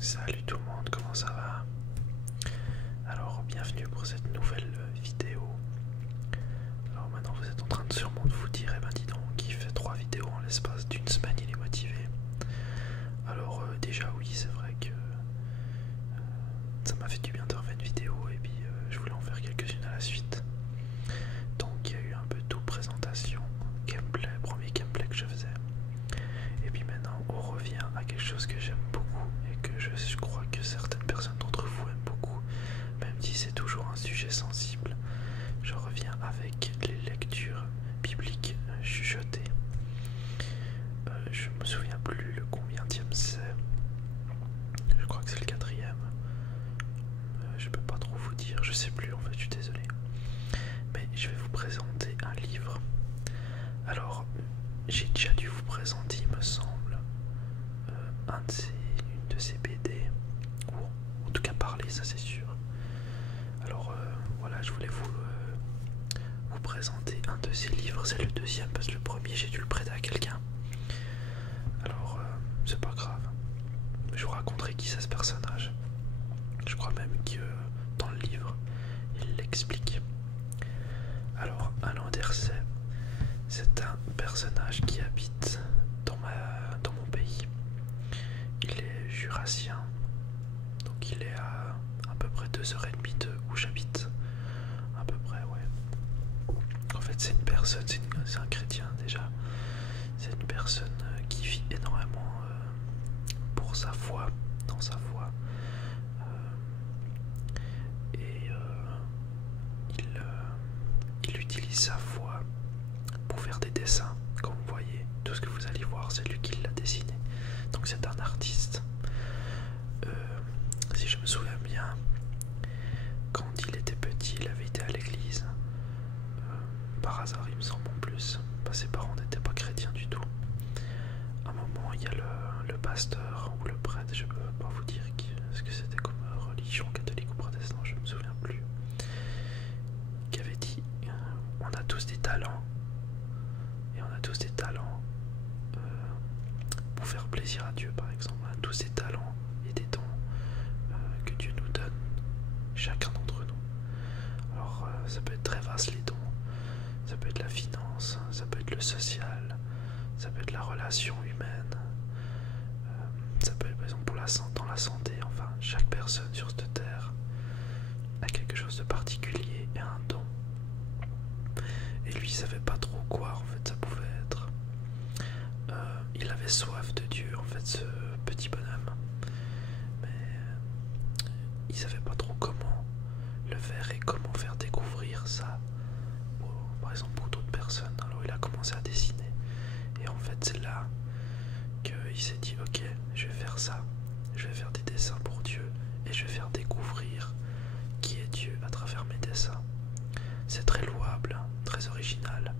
Salut tout le monde, comment ça va? Alors bienvenue pour cette nouvelle vidéo. Alors maintenant vous êtes en train de sûrement de vous dire, eh ben dis donc, il fait 3 vidéos en l'espace d'une semaine, il est motivé. Alors déjà oui, c'est vrai que ça m'a fait du bien de refaire une vidéo et puis je voulais en faire quelques-unes à la suite. Donc il y a eu un peu tout, présentation, gameplay, premier gameplay que je faisais. Et puis maintenant on revient à quelque chose que j'aime beaucoup et que je crois que certaines personnes d'entre vous aiment beaucoup, même si c'est toujours un sujet sensible. Je reviens avec les lectures bibliques chuchotées. Je me souviens plus le combienième c'est. Je crois que c'est le 4e. Je peux pas trop vous dire, je sais plus en fait, je suis désolé. Mais je vais vous présenter un livre. Alors, j'ai déjà dû vous présenter, il me semble, une de ces BD, ou en tout cas parler, ça c'est sûr. Alors voilà, je voulais vous présenter un de ces livres, c'est le deuxième parce que le premier j'ai dû le prêter à quelqu'un. Alors c'est pas grave, je vous raconterai qui c'est ce personnage. Je crois même que dans le livre il l'explique. Alors Alain Dersay, c'est un personnage qui habite dans mon pays. Il est jurassien, donc il est à peu près 2h30 de où j'habite. À peu près, ouais. En fait, c'est une personne, c'est un chrétien déjà. C'est une personne qui vit énormément pour sa foi, dans sa foi. Et il utilise sa foi pour faire des dessins. Comme vous voyez, tout ce que vous allez voir, c'est lui qui l'a dessiné. Donc c'est un artiste. Si je me souviens bien, quand il était petit, il avait été à l'église. Par hasard, il me semble en plus. Ses parents n'étaient pas chrétiens du tout. À un moment, il y a le pasteur ou le prêtre, je peux pas vous dire ce que c'était comme religion, catholique ou protestant, je me souviens plus, qui avait dit on a tous des talents et on a tous des talents pour faire plaisir à Dieu, par exemple. On a tous des talents et des dons que Dieu nous donne, chacun d'entre nous. Alors ça peut être très vaste les dons, ça peut être la finance, ça peut être le social, ça peut être la relation humaine, ça peut être par exemple dans la santé. Enfin, chaque personne sur cette terre a quelque chose de particulier et un don. Et lui, il savait pas trop quoi en fait ça pouvait être. Il avait soif de Dieu en fait, ce petit bonhomme, mais il savait pas trop comment le faire et comment faire découvrir ça par exemple pour d'autres personnes. Alors il a commencé à dessiner et en fait c'est là qu'il s'est dit ok, je vais faire ça, je vais faire des dessins pour Dieu et je vais faire découvrir qui est Dieu à travers mes dessins. C'est très louable, très original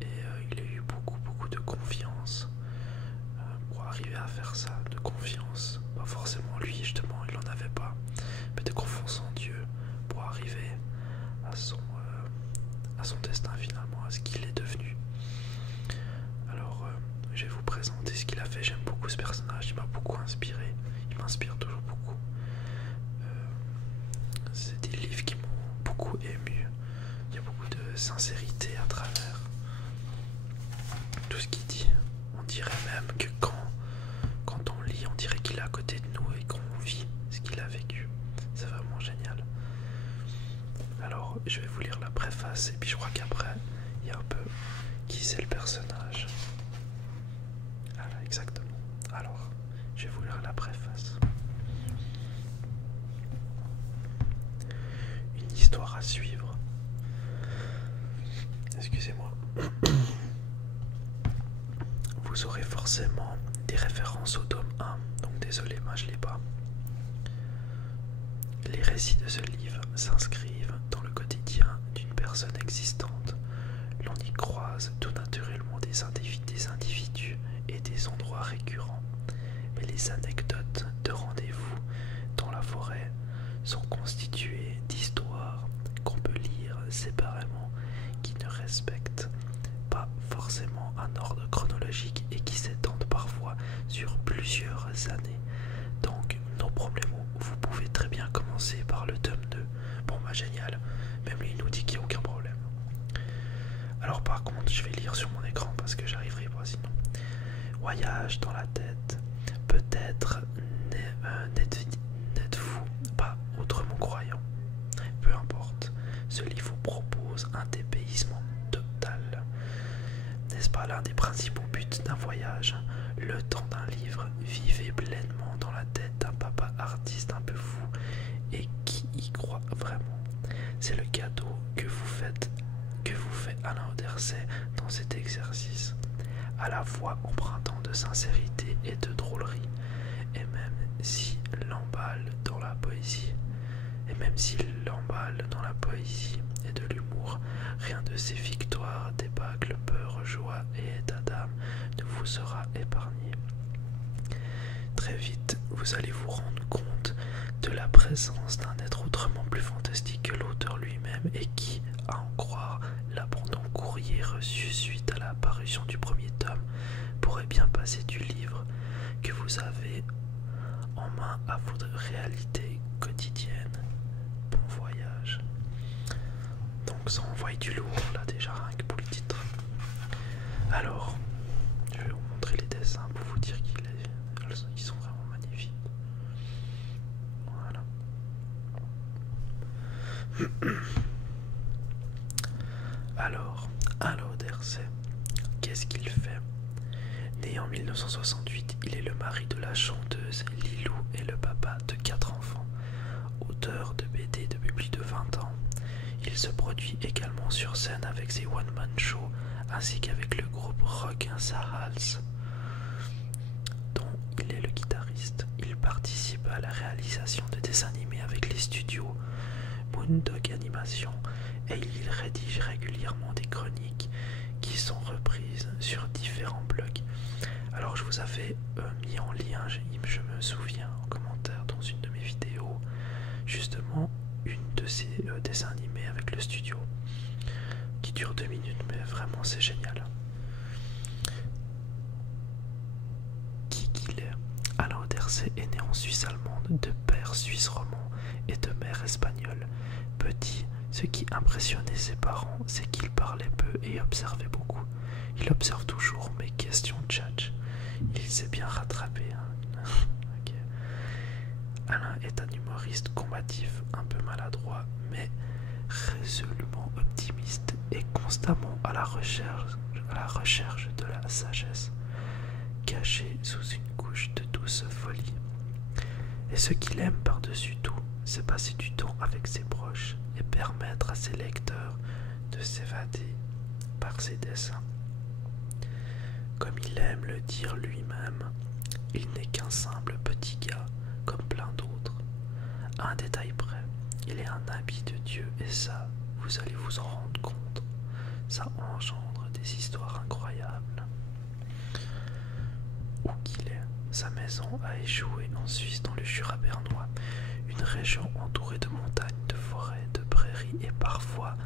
et il a eu beaucoup de confiance pour arriver à faire ça, de confiance, pas forcément lui justement, il en avait pas, mais de confiance en Dieu pour arriver à son destin finalement, à ce qu'il est devenu. Alors je vais vous présenter ce qu'il a fait. J'aime beaucoup ce personnage, il m'a beaucoup inspiré, il m'inspire toujours beaucoup. C'est des livres qui m'ont beaucoup ému, il y a beaucoup de sincérité à travers tout ce qu'il dit. On dirait même que quand on lit, on dirait qu'il est à côté de nous et qu'on vit ce qu'il a vécu. C'est vraiment génial. Alors je vais vous lire la préface et puis je crois qu'après il y a un peu qui c'est le personnage. Voilà, exactement. Alors je vais vous lire la préface. Une histoire à suivre. Excusez-moi. Vous aurez forcément des références au tome 1, donc désolé, moi je l'ai pas. Les récits de ce livre s'inscrivent dans le quotidien d'une personne existante. L'on y croise tout naturellement des individus et des endroits récurrents. Mais les anecdotes de rendez-vous dans la forêt sont constituées d'histoires qu'on peut lire séparément, qui ne respectent pas forcément un ordre chronologique et qui s'étendent parfois sur plusieurs années. Donc génial. Même lui il nous dit qu'il n'y a aucun problème. Alors par contre, je vais lire sur mon écran parce que j'arriverai pas sinon. Voyage dans la tête. Peut-être n'êtes-vous pas autrement croyant. Peu importe, ce livre vous propose un dépaysement total. N'est-ce pas l'un des principaux buts d'un voyage? Le temps d'un livre, vivez pleinement dans la tête d'un papa artiste un peu fou et qui y croit vraiment. C'est le cadeau que vous fait Alain Oderset dans cet exercice, à la fois empruntant de sincérité et de drôlerie, et même s'il l'emballe dans la poésie, et de l'humour, rien de ces victoires, débâcles, peur, joie et état d'âme ne vous sera épargné. Très vite, vous allez vous rendre compte de la présence d'un être autrement plus fantastique que l'auteur lui-même et qui, à en croire l'abondant courrier reçu suite à la parution du premier tome, pourrait bien passer du livre que vous avez en main à votre réalité quotidienne. Bon voyage. Donc ça envoie du lourd là déjà rien que pour le titre. Alors, je vais vous montrer les dessins pour vous dire qu'ils sont vraiment magnifiques. Voilà. Alors, Alain Oderset, qu'est-ce qu'il fait? Né en 1968, il est le mari de la chanteuse Lilou et le papa de 4 enfants. Auteur de BD depuis plus de 20 ans, il se produit également sur scène avec ses one-man shows ainsi qu'avec le groupe rock Sahals, dont il est le guitariste. Il participe à la réalisation de dessins animés avec les studios Moondog Animation et il rédige régulièrement des chroniques qui sont reprises sur différents blogs. Alors je vous avais mis en lien, je me souviens en commentaire dans une de mes vidéos, justement une de ces dessins animés avec le studio qui dure 2 minutes, mais vraiment c'est génial. Qui qu'il est? Alain Oderset est né en Suisse allemande, de père suisse romand et de mère espagnole. Petit, ce qui impressionnait ses parents, c'est qu'il parlait peu et observait beaucoup. Il observe toujours, mais question tchatch. Il s'est bien rattrapé. Hein. Okay. Alain est un humoriste combatif, un peu maladroit, mais résolument optimiste et constamment à la recherche de la sagesse, cachée sous une couche de douce folie. Et ce qu'il aime par-dessus tout, c'est passer du temps avec ses proches et permettre à ses lecteurs de s'évader par ses dessins. Comme il aime le dire lui-même, il n'est qu'un simple petit gars, comme plein d'autres. À un détail près, il est un habit de Dieu et ça, vous allez vous en rendre compte, ça engendre des histoires incroyables. Où qu'il est, sa maison a échoué en Suisse dans le Jura bernois, une région entourée de montagnes, de forêts, de prairies et parfois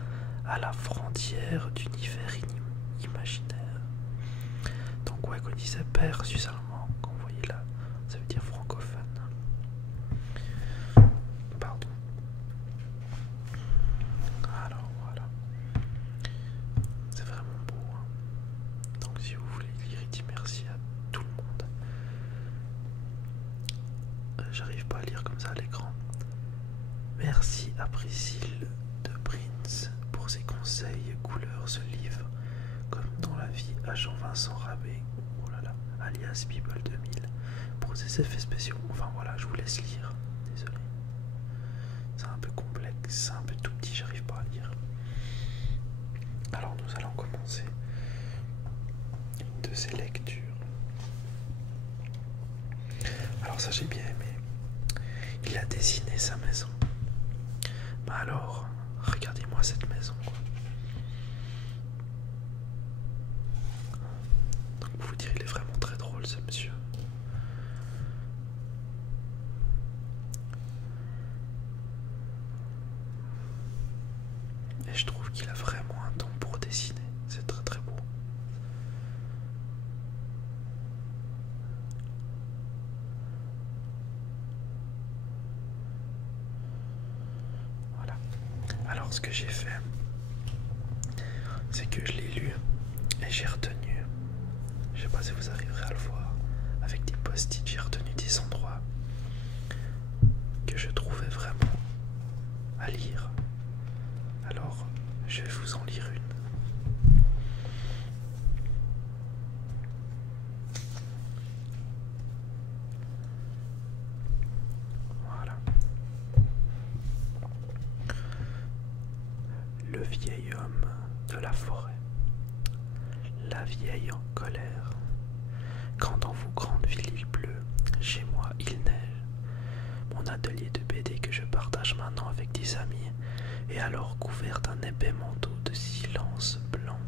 à la frontière d'univers imaginaire. Donc ouais, quand on disait père suisse allemand, quand vous voyez là, ça veut dire francophone. Pardon. Alors voilà. C'est vraiment beau. Hein. Donc si vous voulez lire, il dit merci à tout le monde. J'arrive pas à lire comme ça à l'écran. Merci à Priscille de Prince pour ses conseils couleurs ce livre, comme dans la vie à Jean-Vincent Rabé, oh là là, alias People 2000, pour ses effets spéciaux. Enfin voilà, je vous laisse lire, désolé. C'est un peu complexe, c'est un peu tout petit, j'arrive pas à lire. Alors nous allons commencer une de ces lectures. Alors ça j'ai bien aimé. Il a dessiné sa maison. Bah alors, regardez-moi cette maison. Donc pour vous dire, il est vraiment très drôle ce monsieur. Et je trouve qu'il a vraiment un don pour dessiner. C'est très très beau. Voilà. ce que j'ai fait, c'est que je l'ai lu et j'ai retenu, je sais pas si vous arriverez à le voir, avec des post-it, j'ai retenu des endroits que je trouvais vraiment à lire. Alors, je vais vous en lire une. Voilà. Le vieil homme de la forêt. La vieille en colère. Quand dans vos grandes villes il pleut, chez moi il neige. Mon atelier de BD que je partage maintenant avec des amis est alors couvert d'un épais manteau de silence blanc.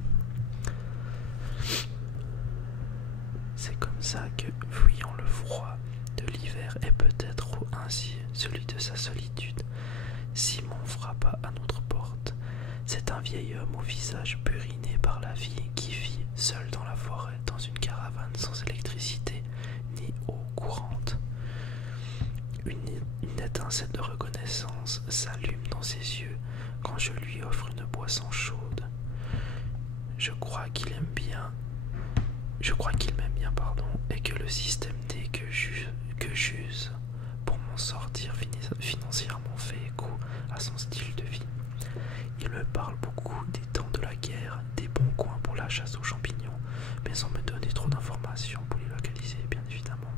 C'est comme ça que, fuyant le froid de l'hiver et peut-être ainsi celui de sa solitude, Simon frappa à notre porte. C'est un vieil homme au visage buriné par la vie qui vit seul dans la forêt, dans une caravane sans électricité ni eau courante. Une étincelle de reconnaissance s'allume dans ses yeux quand je lui offre une boisson chaude. Je crois qu'il m'aime bien, et que le système D que j'use pour m'en sortir financièrement fait écho à son style de vie. Il me parle beaucoup des temps de la guerre, des bons coins pour la chasse aux champignons, mais sans me donner trop d'informations pour les localiser, bien évidemment,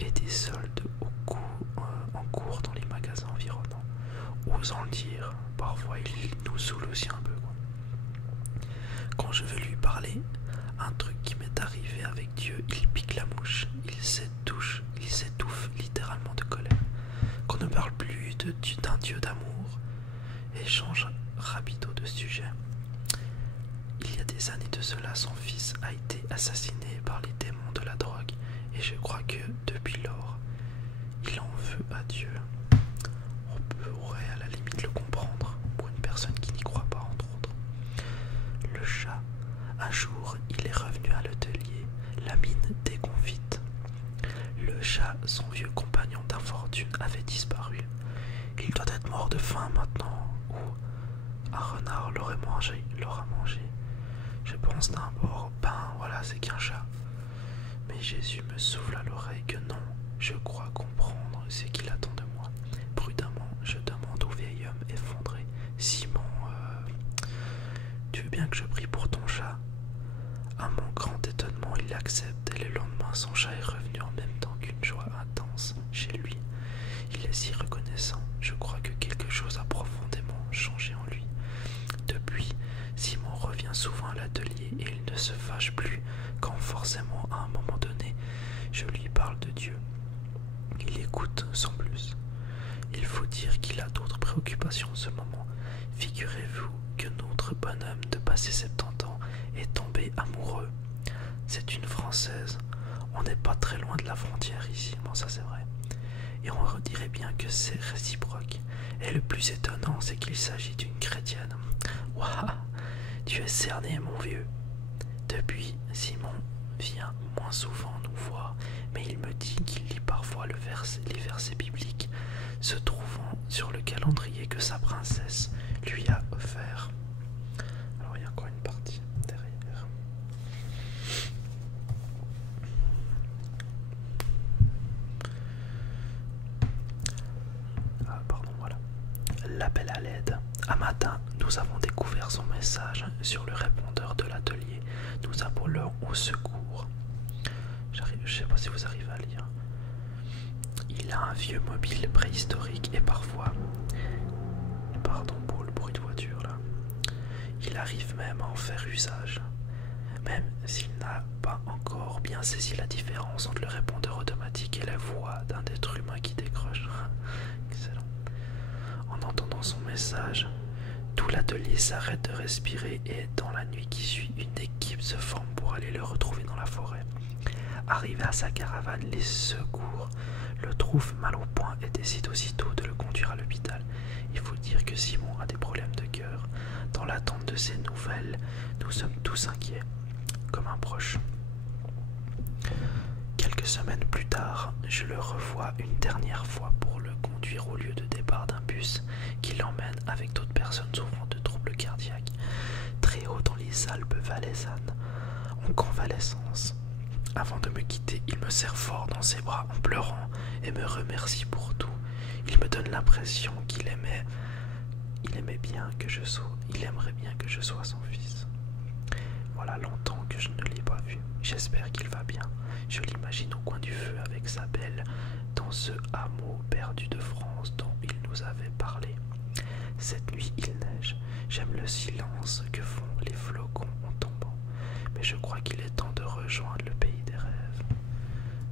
et des soldes en cours dans les magasins environnants. Osant le dire, parfois il nous saoule aussi un peu, quoi. Quand je veux lui parler, un truc qui m'est arrivé avec Dieu, il pique la mouche, il s'étouffe littéralement de colère. Qu'on ne parle plus d'un Dieu d'amour et change rapido de sujet. Il y a des années de cela, son fils a été assassiné par les démons de la drogue et je crois que depuis lors, il en veut à Dieu. On pourrait à la limite le comprendre pour une personne qui n'y croit pas, entre autres. Le chat, un jour, il est revenu à l'atelier, la mine déconfite. Le chat, son vieux compagnon d'infortune, avait disparu. Il doit être mort de faim maintenant, ou un renard l'aura mangé. Je pense d'abord, voilà, c'est qu'un chat. Mais Jésus me souffle à l'oreille que non, je crois comprendre ce qu'il attend de moi. Prudemment, je demande au vieil homme effondré, Simon, tu veux bien que je prie pour ton chat? À mon grand étonnement, il accepte et le lendemain, son chat est revenu en même temps qu'une joie intense chez lui. Il est si reconnaissant, je crois que quelque chose a profondément changé en lui. Depuis, Simon revient souvent à l'atelier et il ne se fâche plus quand forcément à un moment donné, je lui parle de Dieu. Il écoute sans plus. Il faut dire qu'il a d'autres préoccupations en ce moment. Figurez-vous que notre bonhomme de passé 70 ans est tombé amoureux. C'est une Française. On n'est pas très loin de la frontière ici, bon ça c'est vrai. Et on dirait bien que c'est réciproque. Et le plus étonnant, c'est qu'il s'agit d'une chrétienne. Waouh, tu es cerné, mon vieux. Depuis, Simon vient moins souvent nous voir, mais il me dit qu'il lit parfois les versets bibliques se trouvant sur le calendrier que sa princesse lui a offert. Alors il y a encore une partie derrière. Voilà. L'appel à l'aide. Un matin, nous avons découvert son message sur le répondeur de l'atelier. Nous appelons au secours. Je sais pas si vous arrivez à lire. Il a un vieux mobile préhistorique et parfois, pardon pour le bruit de voiture là, il arrive même à en faire usage, même s'il n'a pas encore bien saisi la différence entre le répondeur automatique et la voix d'un être humain qui décroche. Excellent. En entendant son message, tout l'atelier s'arrête de respirer et dans la nuit qui suit, une équipe se forme pour aller le retrouver dans la forêt. Arrivé à sa caravane, les secours le trouvent mal au point et décident aussitôt de le conduire à l'hôpital. Il faut dire que Simon a des problèmes de cœur. Dans l'attente de ces nouvelles, nous sommes tous inquiets, comme un proche. Quelques Quelques semaines plus tard, je le revois une dernière fois pour le conduire au lieu de départ d'un bus qui l'emmène avec d'autres personnes souffrant de troubles cardiaques, très haut dans les Alpes valaisannes, en convalescence. Avant de me quitter, il me serre fort dans ses bras en pleurant et me remercie pour tout. Il me donne l'impression qu'il aimerait bien que je sois son fils. Voilà longtemps que je ne l'ai pas vu. J'espère qu'il va bien. Je l'imagine au coin du feu avec sa belle dans ce hameau perdu de France dont il nous avait parlé. Cette nuit, il neige. J'aime le silence que font les flocons en tombant. Mais je crois qu'il est temps de rejoindre le pays des rêves.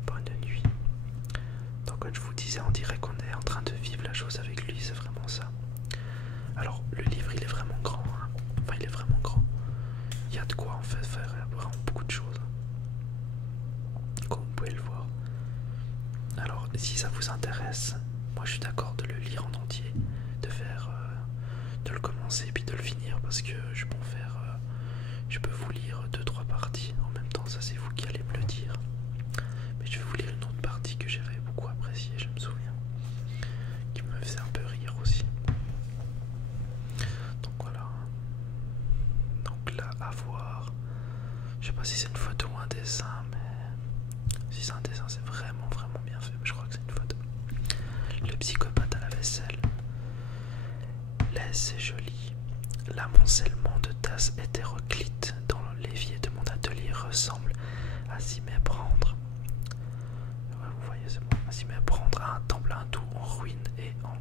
Bonne nuit. Donc comme je vous disais, on dirait qu'on est en train de vivre la chose avec lui, c'est vraiment ça. Alors le livre il est vraiment grand, hein. Enfin il est vraiment grand. Il y a de quoi en fait faire vraiment beaucoup de choses. Comme vous pouvez le voir. Alors si ça vous intéresse, moi je suis d'accord de le lire en entier, de le commencer puis de le finir parce que je peux vous lire 2-3 parties en même temps, ça c'est vous qui allez me le dire. Mais je vais vous lire une autre partie que j'avais beaucoup appréciée, je me souviens, qui me faisait un peu rire aussi. Donc voilà. Donc là à voir. Je sais pas si c'est une photo ou un dessin, mais si c'est un dessin c'est vraiment bien fait, mais je crois que c'est une photo. Le psychopathe à la vaisselle. Laisse, c'est joli. L'amoncellement de tasses hétéroclites dans l'évier de mon atelier ressemble à s'y méprendre. Ouais, vous voyez, c'est bon. À s'y méprendre à un temple hindou en ruine et en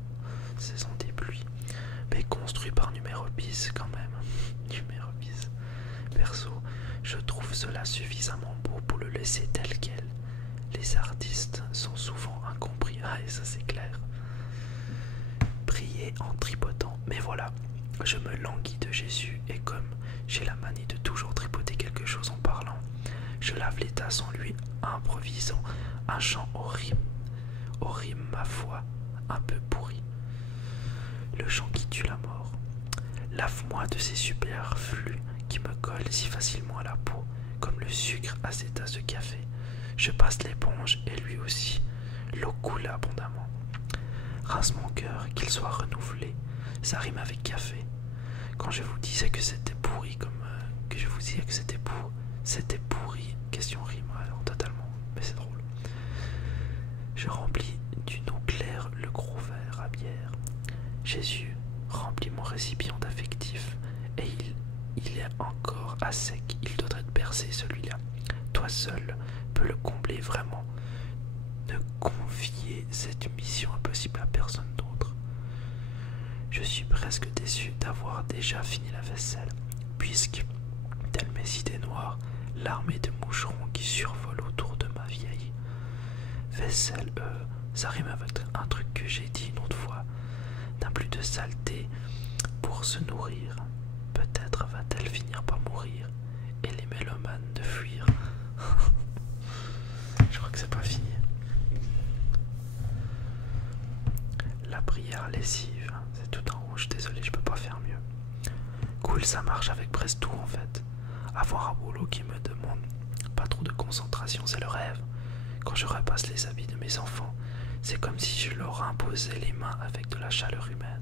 saison des pluies. Mais construit par numéro bis quand même. Numéro bis. Perso, je trouve cela suffisamment beau pour le laisser tel quel. Les artistes sont souvent incompris. Ah, et ça c'est clair. Prier en tripotant. Mais voilà, je me languis de Jésus et comme j'ai la manie de toujours tripoter quelque chose en parlant, je lave les tasses en lui improvisant un chant au rime ma foi, un peu pourri. Le chant qui tue la mort. Lave-moi de ces superflus qui me collent si facilement à la peau, comme le sucre à ces tasses de café. Je passe l'éponge et lui aussi. L'eau coule abondamment. Rince mon cœur, qu'il soit renouvelé. Ça rime avec café. Quand je vous disais que c'était pourri, c'était pourri. Question rime, alors totalement. Mais c'est drôle. Je remplis d'une eau claire le gros verre à bière. Jésus remplit mon récipient d'affectif et il est encore à sec. Il doit être percé celui-là. Toi seul peux le combler vraiment. Ne confiez cette mission impossible à personne d'autre. Je suis presque déçu d'avoir déjà fini la vaisselle, puisque, telle mes idées noires, l'armée de moucherons qui survolent autour de ma vieille vaisselle, ça rime avec un truc que j'ai dit une autre fois, n'a plus de saleté pour se nourrir. Peut-être va-t-elle finir par mourir et les mélomanes de fuir. Je crois que c'est pas fini. La prière lessive, c'est tout en rouge, désolé, je peux pas faire mieux. Cool, ça marche avec presque tout en fait. Avoir un boulot qui me demande pas trop de concentration, c'est le rêve. Quand je repasse les habits de mes enfants, c'est comme si je leur imposais les mains avec de la chaleur humaine.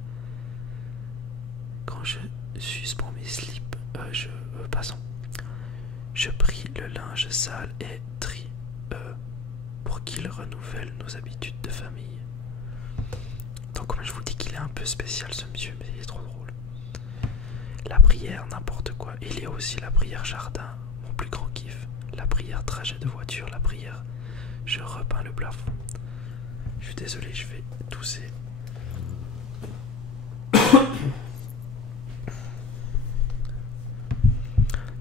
Quand je suspends mes slips, je prie le linge sale et trie pour qu'il renouvelle nos habitudes de famille. Donc comme je vous dis qu'il est un peu spécial ce monsieur, mais il est trop drôle. La prière, n'importe quoi. Il y a aussi la prière jardin, mon plus grand kiff. La prière trajet de voiture, la prière je repeins le plafond. Je suis désolé, je vais tousser.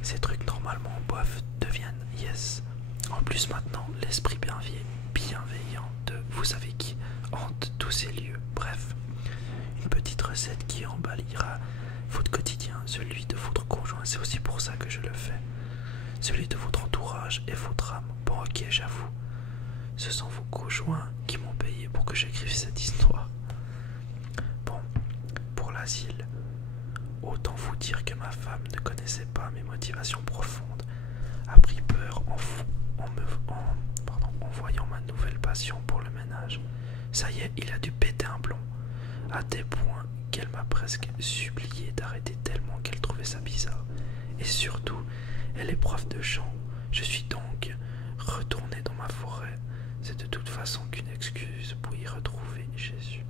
Ces trucs normalement en boîte deviennent yes. En plus maintenant, l'esprit bienveillant de vous savez qui hante tous ces lieux. Bref, une petite recette qui emballira votre quotidien, celui de votre conjoint, c'est aussi pour ça que je le fais. Celui de votre entourage et votre âme. Bon ok, j'avoue, ce sont vos conjoints qui m'ont payé pour que j'écrive cette histoire. Bon, pour l'asile, autant vous dire que ma femme ne connaissait pas mes motivations profondes, a pris peur en voyant ma nouvelle passion pour le ménage. Ça y est, il a dû péter un plomb, à tel point qu'elle m'a presque supplié d'arrêter tellement qu'elle trouvait ça bizarre. Et surtout, elle est prof de chant. Je suis donc retourné dans ma forêt. C'est de toute façon qu'une excuse pour y retrouver Jésus.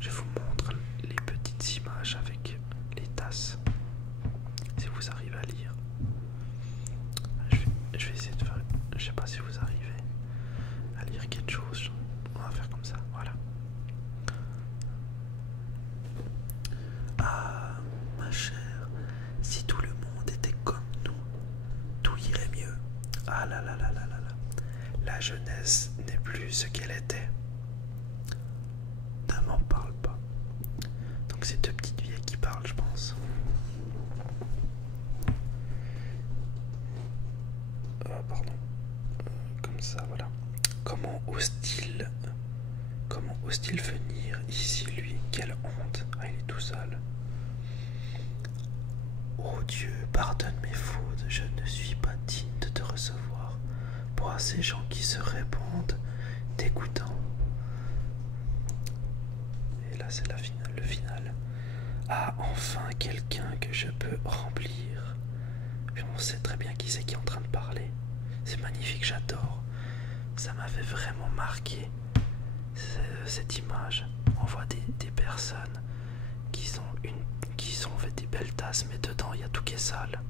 Je vous montre les petites images avec les tasses. Si vous arrivez à lire. Je vais essayer de faire... Je sais pas si vous arrivez à lire quelque chose. On va faire comme ça, voilà. Ah, ma chère, si tout le monde était comme nous, tout irait mieux. Ah là là là là là là. La jeunesse n'est plus ce qu'elle était. Ne m'en parle pas. Donc c'est deux petites vieilles qui parlent, je pense. Pardon. Comme ça, voilà. Comment ose-t-il venir ici, lui? Quelle honte. Ah, il est tout sale. Oh Dieu, pardonne mes fautes, je ne suis pas digne de te recevoir. Pour ces gens qui se répandent, dégoûtant. Et là, c'est le final. Ah, enfin, quelqu'un que je peux remplir. Puis on sait très bien qui c'est qui est en train de parler. C'est magnifique, j'adore. Ça m'avait vraiment marqué, cette image. On voit des personnes qui ont fait des belles tasses, mais dedans il y a tout qui est sale.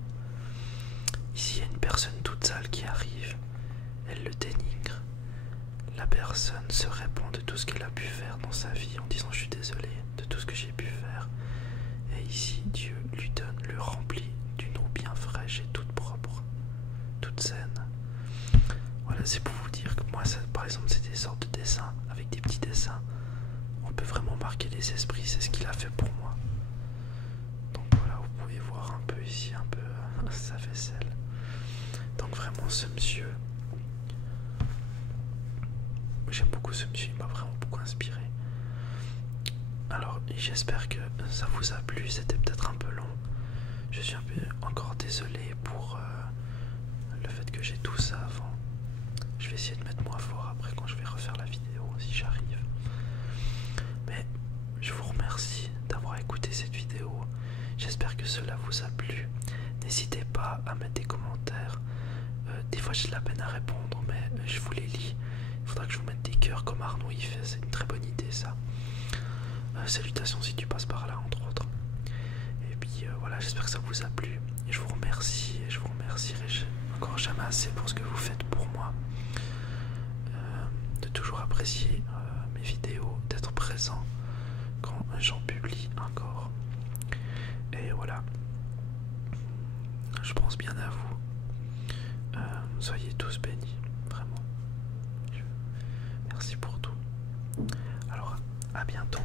Ici il y a une personne toute sale qui arrive, elle le dénigre. La personne se répand de tout ce qu'elle a pu faire dans sa vie en disant je suis désolé de tout ce que j'ai pu faire. Et ici Dieu le remplit d'une eau bien fraîche et toute propre, toute saine. Voilà, c'est pour vous dire que moi, ça, par exemple, c'est des sortes de dessins, avec des petits dessins. On peut vraiment marquer les esprits, c'est ce qu'il a fait pour moi. Donc voilà, vous pouvez voir un peu ici, un peu sa vaisselle. Donc vraiment, ce monsieur, j'aime beaucoup ce monsieur, il m'a vraiment beaucoup inspiré. Alors, j'espère que ça vous a plu, c'était peut-être un peu long. Je suis un peu encore désolé pour le fait que j'ai tout ça avant. Je vais essayer de mettre moins fort après quand je vais refaire la vidéo, si j'arrive. Mais je vous remercie d'avoir écouté cette vidéo. J'espère que cela vous a plu. N'hésitez pas à mettre des commentaires. Des fois j'ai de la peine à répondre, mais je vous les lis. Il faudra que je vous mette des cœurs comme Arnaud y fait. C'est une très bonne idée ça. Salutations si tu passes par là, entre autres. Et puis voilà, j'espère que ça vous a plu. Et je vous remercie et je vous remercierai encore jamais assez pour ce que vous faites pour moi. De toujours apprécier mes vidéos, d'être présent quand j'en publie encore. Et voilà, je pense bien à vous. Soyez tous bénis, vraiment. Merci pour tout. Alors, à bientôt.